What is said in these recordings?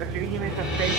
Takže vidíme sa späť.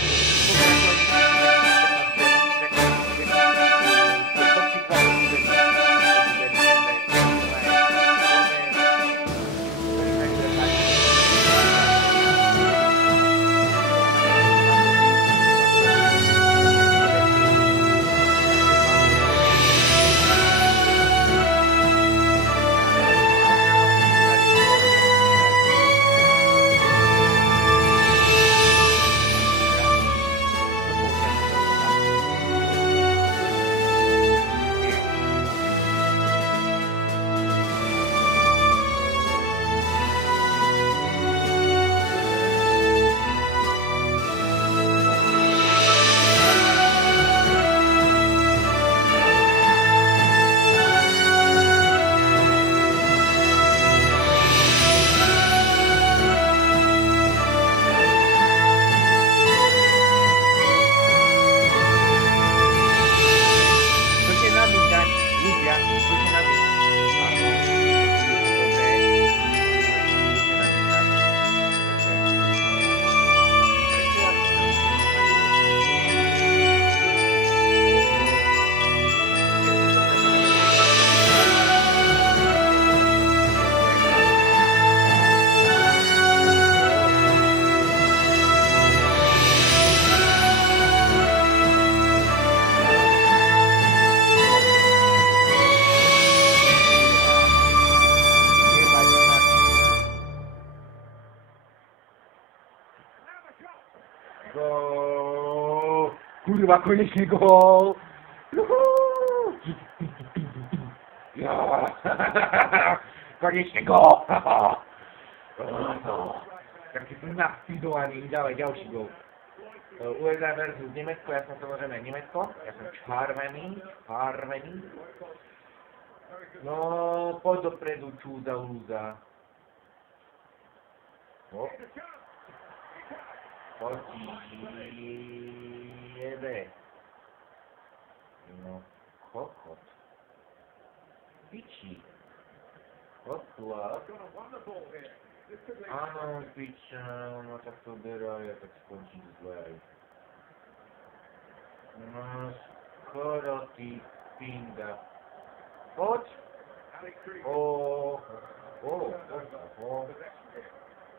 Gól! Kurva, konečne gól! Konečne gól! Taký som napidovaný, dávaj ďalší gól. USA versus Nemecko, ja som samozrejme Nemecko, ja som čarvený. No, poď dopredu, čúza, lúza. Jebe. No, kokot. Piči. Odklad. Áno, piča, no tak to beraj, a tak skončí zle. No, skoro ty pinda. Poď.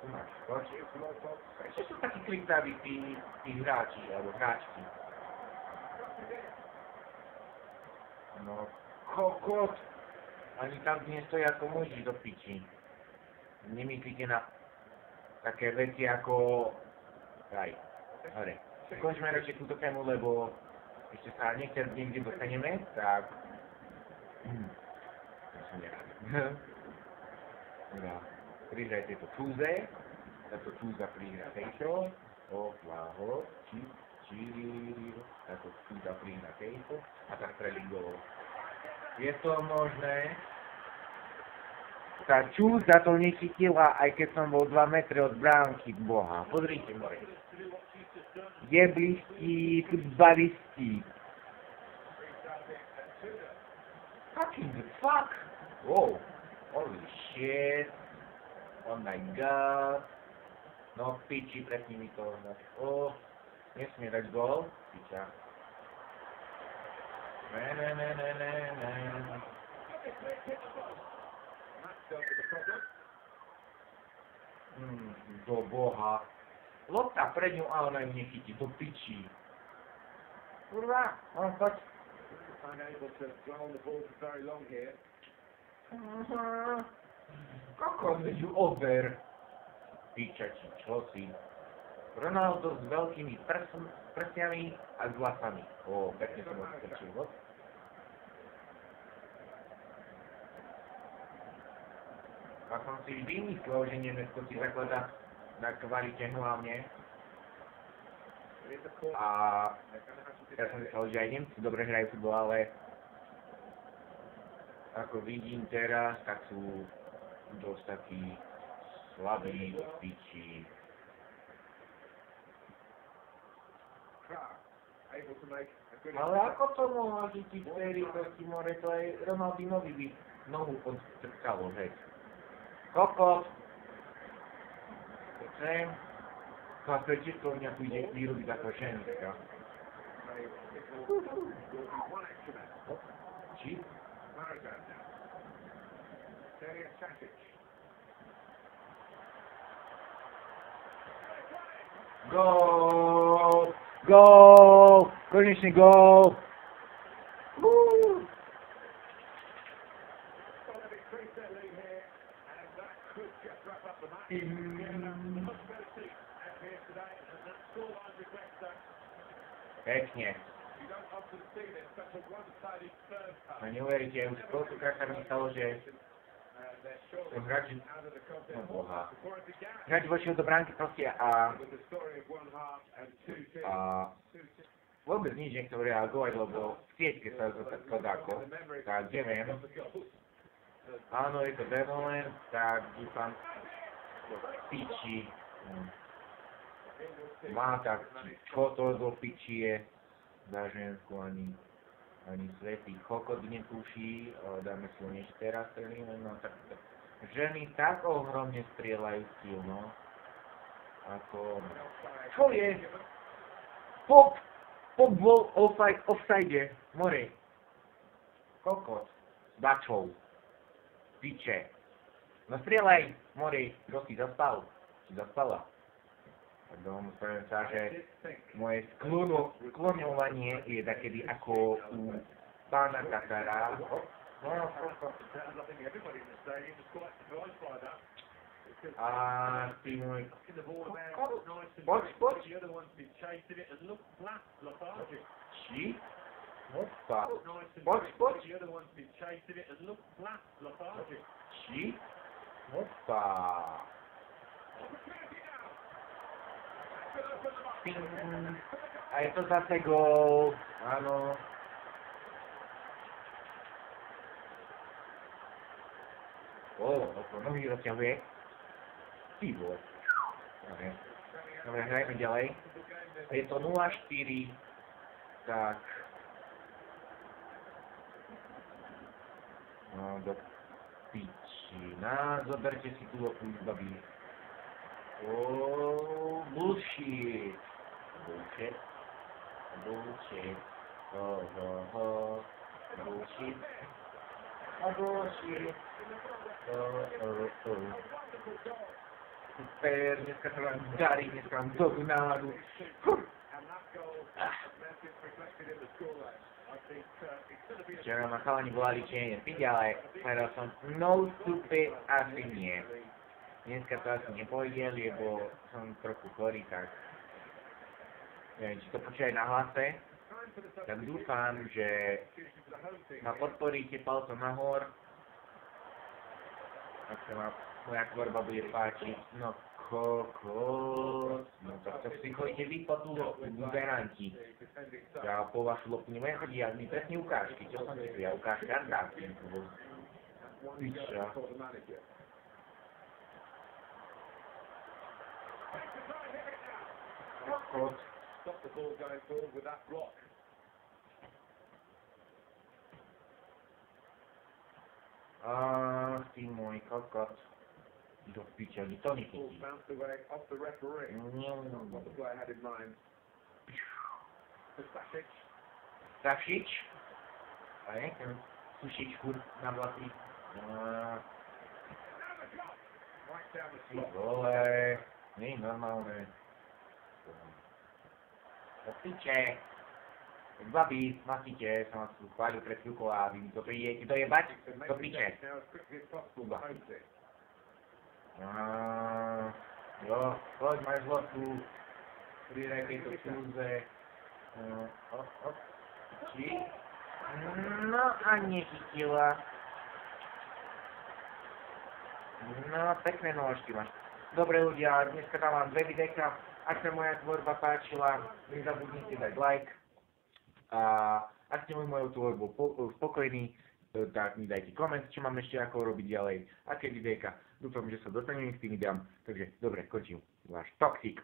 Tu máš, poď. Prečo sú takí kliktaví tí hráči, alebo hráčky? No, kokot. Ani tam dnes stojí ako muži do piči. Nemyslíte na také veci ako... Aj, hore. Končíme radšej túto tému, lebo ešte sa nechce niekde dostaneme, tak... To som nerád. No, prihraj tejto čúze. Táto čúza prihra tejto. Oplaho, táto čúza prihra tejto. A tak strelí gól. Je to možné? Tá čúza to nechytila, aj keď som bol 2 metre od bránky, boha. Pozrite, more. Jebliští, futbalisti. Fucking fuck. Wow. Holy shit. Oh my god. No piči, presni mi to. Nesmie dať gól. Piča. Do boha. Lopta pred ňou a ona ju nechytí, do pičí. Kurva, on poď. Kokos, veď ju over. Pičači, čo si? Ronaldo s veľkými prstiami a s vlasami. Pekne som ho strčil. A som si vymyslel, že Nemecko si zakladá na kvalite hlavne. A ja som myslel, že aj Nemci dobre hrajú futbol, ale ako vidím teraz, tak sú dosť takí slabí, piči. Ale ako to mohla chytiť Ferry proti more, to aj Ronaldinovi by nohu podstrkalo, hej. Kokos. Chcem. Chápete, to mňa tu ide výrobiť ako ženská. Či? Gól! Gól! Konečný gól! Pekne. A neuveríte, už koľkokrát sa mi stalo, že som hráč, no boha. Hráč vošiel do bránky proste a vôbec nič nechcel reagovať, lebo v sieťke sa to dáko, tak neviem. Áno, je to benevolent, tak dúfam, piči. Má tak, čo to do piči je za žensku, ani svetý kokot netuší, dáme si ho než teraz strelíme, no tak ženy tak ohromne strieľajú silno, ako, čo je? Pop bol offside, more, kokot, s bačou, piče, no strieľaj, more, kto si zaspal, si zaspala. Pardon, spravím sa, že moje skloňovanie je takedy ako u pána Tatara. A ty môj... Poď. Či? Opa. Poď. Či? Opa. A je to zase gól, áno. Nohy rozťahuje. Ty vole. Dobre, hrajme ďalej. Je to 0-4, tak... No, do pičina. Zoberte si tú lopu, babi. Bullshit. Bullshit. Bullshit. Bullshit. Bullshit. Super, dneska sa vám darí, dneska vám dobrú náladu. Včera ma chalani volali, či nie piť, ale povedal som, no stupid, asi nie. Dneska to asi nepôjde, lebo som trochu chorý, tak neviem, či to počuje aj na hlase. Tak dúfam, že ma podporíte palcom nahor. Ak sa ma moja tvorba bude páčiť, no kokos, no tak si chodíte vy po tú veranti. Ja po vašu lopku nebudem chodiť, ja mi presne ukážky, čo som si tu, ja ukážka dám. Piča. Kokos. Ty môj kokot. Do piča, to nechytí. Stašič? A je ten sušičku na vlasy. Ty vole, nie je normálne. Do piče. Babi, masíte, som vás tu chválil pred chvíľkou a vy mi to idete dojebať? Do piče. Jo, poď, máš loptu. Priraj tejto skúze. Či? No a nechytila. No, pekné nožky máš. Dobre ľudia, dneska tam mám 2 videjka. Ak sa moja tvorba páčila, nezabudnite dať like. A ak ste mojou tvorbou spokojní, tak mi dajte koment, čo mám ešte ako robiť ďalej, aké videjka. Dúfam, že sa dostanem k tým videám. Takže, dobre, končím. Váš Toxic.